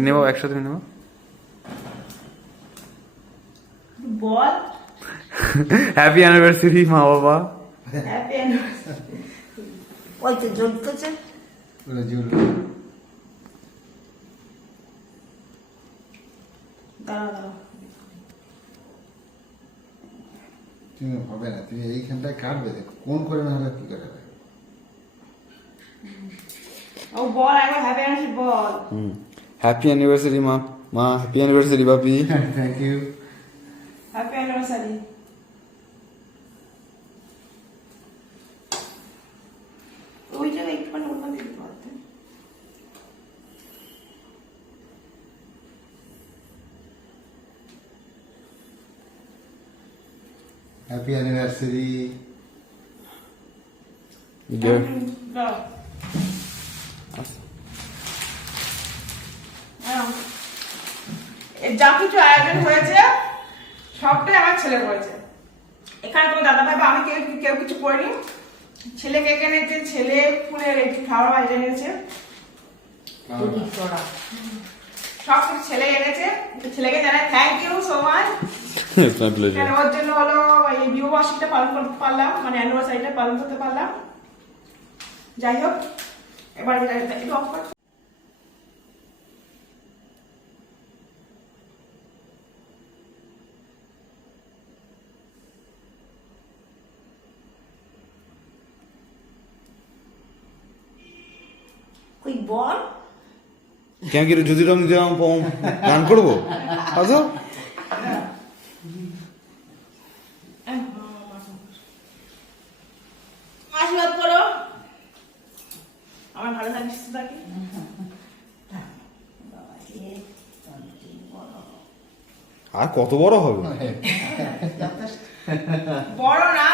নেব একসাথে নেব বল হ্যাপি অ্যানিভার্সারি মা বাবা হ্যাপি অ্যানিভার্সারি ওই তো জ্বলতেছে ওরা জ্বলবে দাঁড়াও তুমি হবে না তুমি এইখানটায় কাটবে দেখো কোন করে না হলে কি করে হবে ও বল একবার হ্যাপি অ্যানিভার্সারি বল হ্যাপি অ্যানিভার্সারি মা মা হ্যাপি অ্যানিভার্সারি বাপি থ্যাংক ইউ হ্যাপি অ্যানিভার্সারি ওই জায়গায় একটুখানি অন্য দিতে পারতেন হ্যাপি অ্যানিভার্সারি দাও যা কিছু আয়োজন হয়েছে সবটাই আমার ছেলে করেছে এখানে তোমার দাদা ভাই বা আমি কেউ কিছু করিনি ছেলে কেক এনেছে ছেলে ফুলের ফ্লাওয়ার ভাইজা এনেছে সব কিছু ছেলে এনেছে ছেলেকে জানাই থ্যাংক ইউ সো মাচ ওর জন্য হলো এই বিবাহবার্ষিকীটা পালন করতে পারলাম মানে অ্যানিভার্সারিটা পালন করতে পারলাম যাই হোক এবার একটু অফ কর কই বল কেন কি যদি রং গান করবো আচ্ছা আশীর্বাদ করো আমার ভালো থাকিস সুস্থ থাকি আর কত বড় হবে বড় না